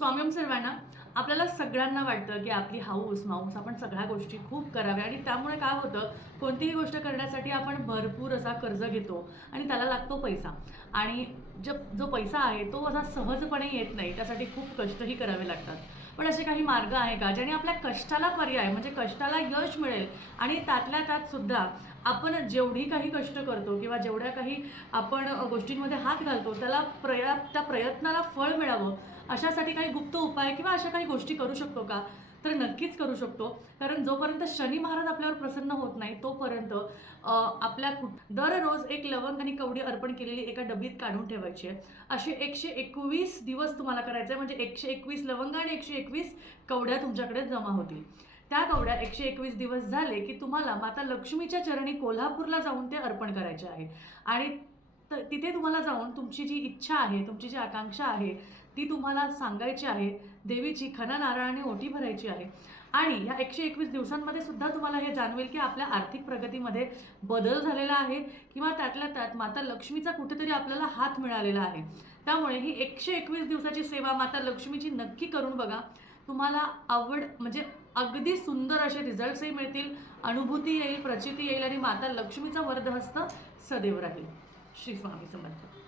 स्वामीम सर्वांना. आपल्याला सगळ्यांना वाटतं की आपली हाऊस माऊस आपण सगळ्या गोष्टी खूप कराव्या आणि त्यामुळे काय होतं, कोणतीही गोष्ट करण्यासाठी आपण भरपूर असा कर्ज घेतो आणि त्याला लागतो पैसा. आणि जो पैसा आहे तो असा सहजपणे येत नाही, त्यासाठी खूप कष्टही करावे लागतात. पण असे काही मार्ग आहे का ज्याने आपल्या कष्टाला पर्याय म्हणजे कष्टाला यश मिळेल आणि त्यातल्या त्यात सुद्धा आपण जेवढी काही कष्ट करतो किंवा जेवढ्या काही आपण गोष्टींमध्ये हात घालतो त्याला त्या प्रयत्नाला फळ मिळावं, अशासाठी काही गुप्त उपाय किंवा अशा काही गोष्टी करू शकतो का? तर नक्कीच करू शकतो. कारण जोपर्यंत शनी महाराज आपल्यावर प्रसन्न होत नाही तोपर्यंत आपल्या दररोज एक लवंग आणि कवडी अर्पण केलेली एका डबीत काढून ठेवायची आहे. असे 121 दिवस तुम्हाला करायचे आहे, म्हणजे 121 लवंग आणि 121 कवड्या तुमच्याकडे जमा होतील. त्या कवड्या 121 दिवस झाले की तुम्हाला माता लक्ष्मीच्या चरणी कोल्हापूरला जाऊन ते अर्पण करायचे आहे. आणि तिथे तुम्हाला जाऊन तुमची जी इच्छा आहे, तुमची जी आकांक्षा आहे ती तुम्हाला सांगायची आहे. देवीची खणा नारळाने ओटी भरायची आहे. आणि या 121 दिवसांमध्ये सुद्धा तुम्हाला हे जाणवेल की आपल्या आर्थिक प्रगतीमध्ये बदल झालेला आहे किंवा त्यातल्या त्यात माता लक्ष्मीचा कुठेतरी आपल्याला हात मिळालेला आहे. त्यामुळे ही 121 दिवसाची सेवा माता लक्ष्मीची नक्की करून बघा. तुम्हाला आवड म्हणजे अगदी सुंदर असे रिझल्ट्सही मिळतील, अनुभूती येईल, प्रचिती येईल आणि माता लक्ष्मीचा वरदहस्त सदैव राहील. श्री स्वामी समर्थ.